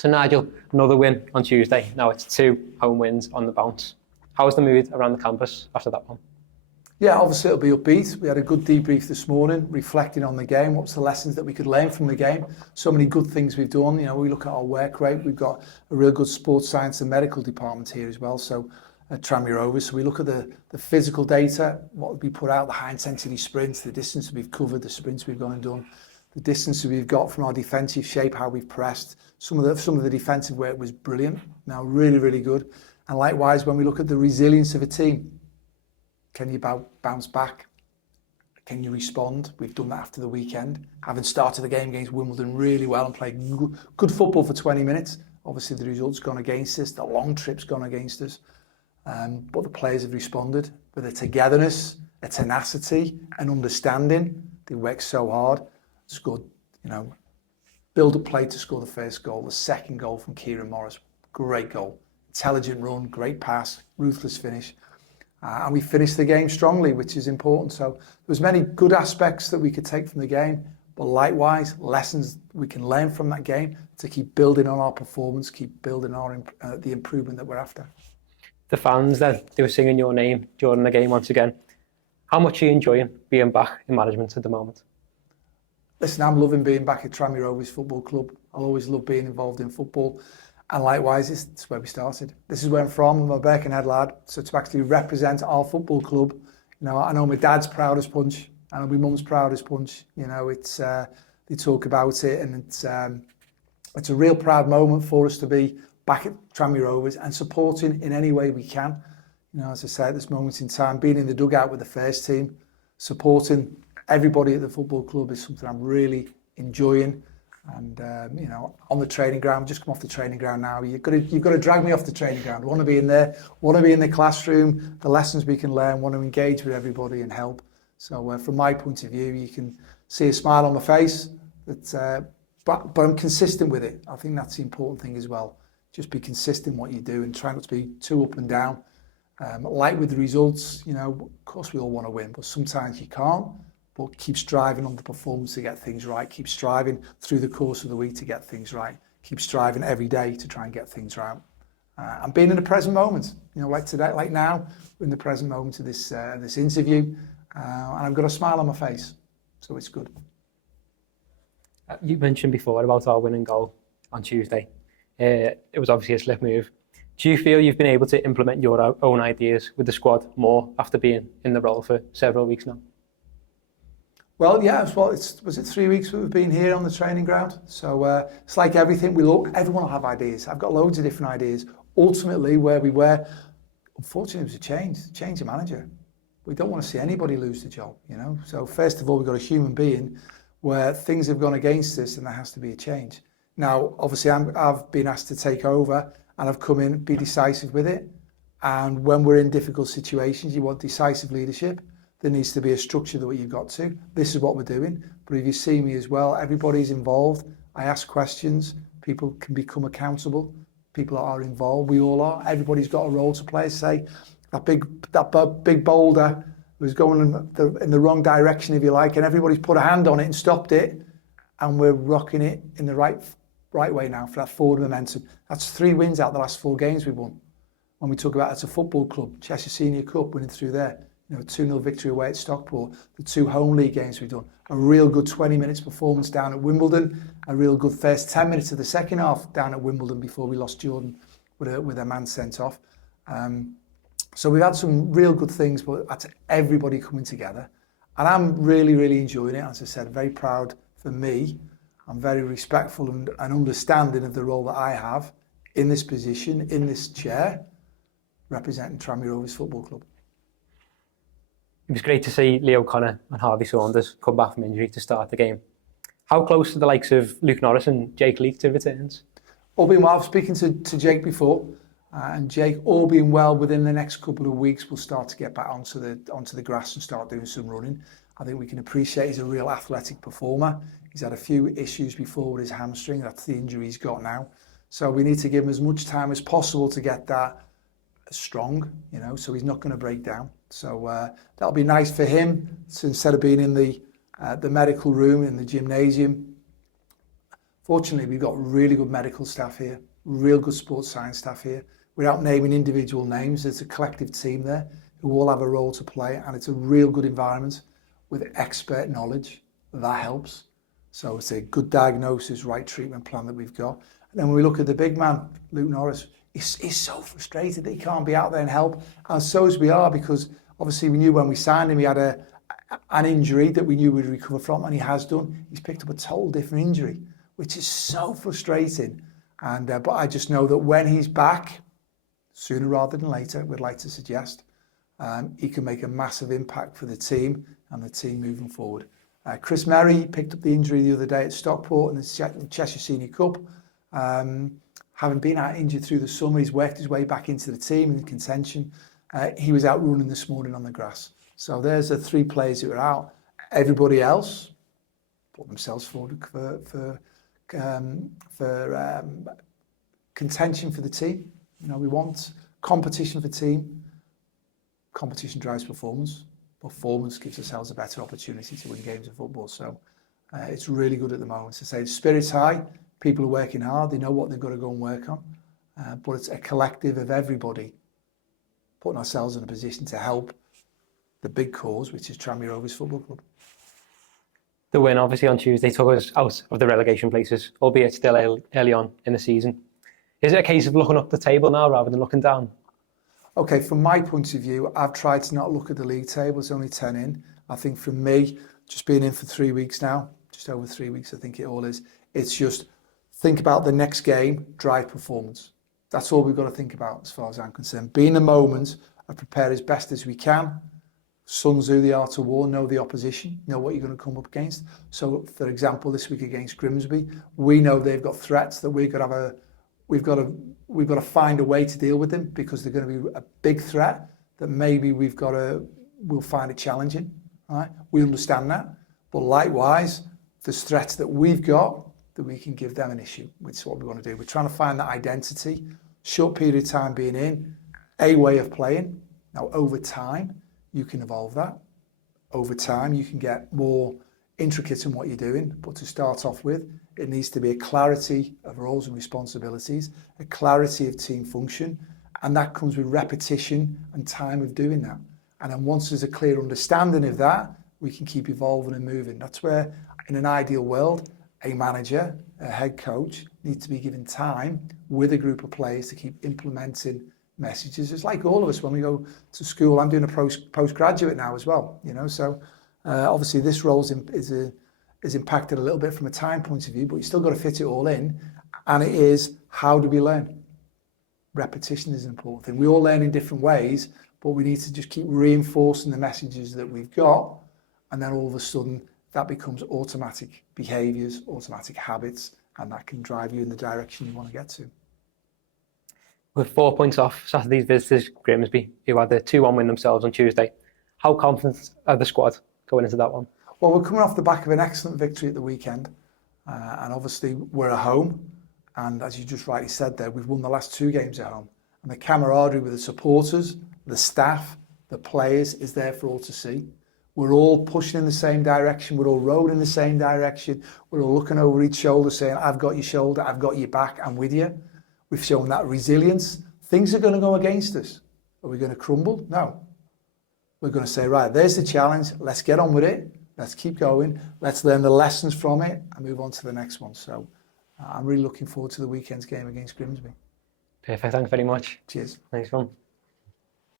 So Nigel, another win on Tuesday. Now it's 2 home wins on the bounce. How was the mood around the campus after that one? Yeah, obviously it'll be upbeat. We had a good debrief this morning, reflecting on the game. What's the lessons that we could learn from the game? So many good things we've done. You know, we look at our work rate. We've got a real good sports science and medical department here as well. So at Tranmere Rovers, so we look at the physical data, what we put out, the high intensity sprints, the distance we've covered, the sprints we've gone and done, the distance we've got from our defensive shape, how we've pressed. Some of the defensive work was brilliant. Now really, really good. And likewise, when we look at the resilience of a team, can you bounce back? Can you respond? We've done that after the weekend. Having started the game against Wimbledon really well and played good football for 20 minutes. Obviously, the result's gone against us. The long trip's gone against us. But the players have responded with a togetherness, a tenacity, an understanding. They worked so hard. Scored, build up play to score the first goal. The second goal from Kieran Morris. Great goal. Intelligent run, great pass, ruthless finish. And we finished the game strongly, which is important. So there was many good aspects that we could take from the game, but likewise, lessons we can learn from that game to keep building on our performance, keep building on the improvement that we're after. The fans then, they were singing your name during the game once again. How much are you enjoying being back in management at the moment? Listen, I'm loving being back at Tranmere Rovers Football Club. I'll always love being involved in football. And likewise, it's where we started. This is where I'm from. I'm a Birkenhead lad. So to actually represent our football club, I know my dad's proudest punch. I know my mum's proudest punch. It's they talk about it, and it's a real proud moment for us to be back at Tranmere Rovers and supporting in any way we can. As I say, at this moment in time, being in the dugout with the first team, supporting everybody at the football club is something I'm really enjoying. And on the training ground, just come off the training ground now. You've got to drag me off the training ground. I want to be in there. Want to be in the classroom. The lessons we can learn. Want to engage with everybody and help. So from my point of view, you can see a smile on my face. But I'm consistent with it. I think that's the important thing as well. Just be consistent in what you do and try not to be too up and down. Like with the results, of course we all want to win, but sometimes you can't. But keep striving on the performance to get things right. Keep striving through the course of the week to get things right. Keep striving every day to try and get things right. And being in the present moment, like today, like now, we're in the present moment of this interview, and I've got a smile on my face, so it's good. You mentioned before about our winning goal on Tuesday. It was obviously a slick move. Do you feel you've been able to implement your own ideas with the squad more after being in the role for several weeks now? Well, yeah, was it 3 weeks we've been here on the training ground? So it's like everything. Everyone will have ideas. I've got loads of different ideas. Ultimately, where we were, unfortunately, it was a change of manager. We don't want to see anybody lose the job, So first of all, we've got a human being where things have gone against us and there has to be a change. Now, obviously, I've been asked to take over and I've come in, be decisive with it. And when we're in difficult situations, you want decisive leadership. There needs to be a structure that you've got to. This is what we're doing. But if you see me as well, everybody's involved. I ask questions. People can become accountable. People are involved. We all are. Everybody's got a role to play. Say that big boulder was going in the wrong direction, if you like, and everybody's put a hand on it and stopped it, and we're rocking it in the right way now for that forward momentum. That's 3 wins out of the last 4 games we've won. When we talk about it's a football club, Cheshire Senior Cup, winning through there. 2-0 victory away at Stockport, the 2 home league games we've done, a real good 20 minutes performance down at Wimbledon, a real good first 10 minutes of the second half down at Wimbledon before we lost Jordan with a man sent off. So we've had some real good things, but that's everybody coming together. And I'm really, really enjoying it. As I said, very proud for me. I'm very respectful and understanding of the role that I have in this position, in this chair, representing Tranmere Rovers Football Club. It was great to see Leo Connor and Harvey Saunders come back from injury to start the game. How close are the likes of Luke Norris and Jake Leake to returns? All being well, I was speaking to Jake before, and Jake, all being well, within the next couple of weeks, will start to get back onto the grass and start doing some running. I think we can appreciate he's a real athletic performer. He's had a few issues before with his hamstring. That's the injury he's got now. So we need to give him as much time as possible to get that strong, so he's not going to break down. So that'll be nice for him. So instead of being in the medical room, in the gymnasium, Fortunately, we've got really good medical staff here, real good sports science staff here. Without naming individual names, there's a collective team there who all have a role to play, and it's a real good environment with expert knowledge. That helps. So it's a good diagnosis, right treatment plan that we've got. And then when we look at the big man, Luke Norris, he's so frustrated that he can't be out there and help. And so as we are, because obviously we knew when we signed him, he had an injury that we knew we'd recover from, and he has done. He's picked up a total different injury, which is so frustrating. And but I just know that when he's back, sooner rather than later, we'd like to suggest, he can make a massive impact for the team and the team moving forward. Chris Merry picked up the injury the other day at Stockport in the Cheshire Senior Cup. Having been out injured through the summer, he's worked his way back into the team in contention. He was out running this morning on the grass. So there's the 3 players who are out. Everybody else put themselves forward for contention for the team. You know, we want competition for team. Competition drives performance. Performance gives ourselves a better opportunity to win games of football. So it's really good at the moment. To say the spirit's high, people are working hard, they know what they've got to go and work on. But it's a collective of everybody putting ourselves in a position to help the big cause, which is Tranmere Rovers Football Club. The win, obviously, on Tuesday took us out of the relegation places, albeit still early on in the season. Is it a case of looking up the table now rather than looking down? Okay, from my point of view, I've tried to not look at the league table. It's only 10 in. I think for me, just being in for 3 weeks now, just over 3 weeks, I think it all is. It's just think about the next game, drive performance. That's all we've got to think about as far as I'm concerned. Be in the moment and prepare as best as we can. Sun Tzu, the art of war, know the opposition, know what you're going to come up against. So, for example, this week against Grimsby, we know they've got threats that we've got to find a way to deal with them, because they're going to be a big threat that maybe we'll find it challenging. Right? We understand that, but likewise, there's threats that we've got that we can give them an issue, which is what we want to do. We're trying to find that identity, short period of time being in, a way of playing. Now, over time, you can evolve that. Over time, you can get more intricate in what you're doing, but to start off with, it needs to be a clarity of roles and responsibilities, a clarity of team function, and that comes with repetition and time of doing that. And then once there's a clear understanding of that, we can keep evolving and moving. That's where, in an ideal world, a manager, a head coach, needs to be given time with a group of players to keep implementing messages. It's like all of us when we go to school. I'm doing a postgraduate now as well, you know, so obviously this role is impacted a little bit from a time point of view, but you still got to fit it all in. And it is, how do we learn? Repetition is an important thing. We all learn in different ways, but we need to just keep reinforcing the messages that we've got, and then all of a sudden that becomes automatic behaviours, automatic habits, and that can drive you in the direction you want to get to. With 4 points off Saturday's visitors, Grimsby, who had the 2-1 win themselves on Tuesday, how confident are the squad going into that one? Well, we're coming off the back of an excellent victory at the weekend, and obviously we're at home, and as you just rightly said there, we've won the last 2 games at home, and the camaraderie with the supporters, the staff, the players is there for all to see. We're all pushing in the same direction, we're all rowing in the same direction, we're all looking over each shoulder saying, I've got your shoulder, I've got your back, I'm with you. We've shown that resilience. Things are going to go against us. Are we going to crumble? No. We're going to say, right, there's the challenge. Let's get on with it. Let's keep going. Let's learn the lessons from it and move on to the next one. So I'm really looking forward to the weekend's game against Grimsby. Perfect. Thanks very much. Cheers. Thanks, Ron.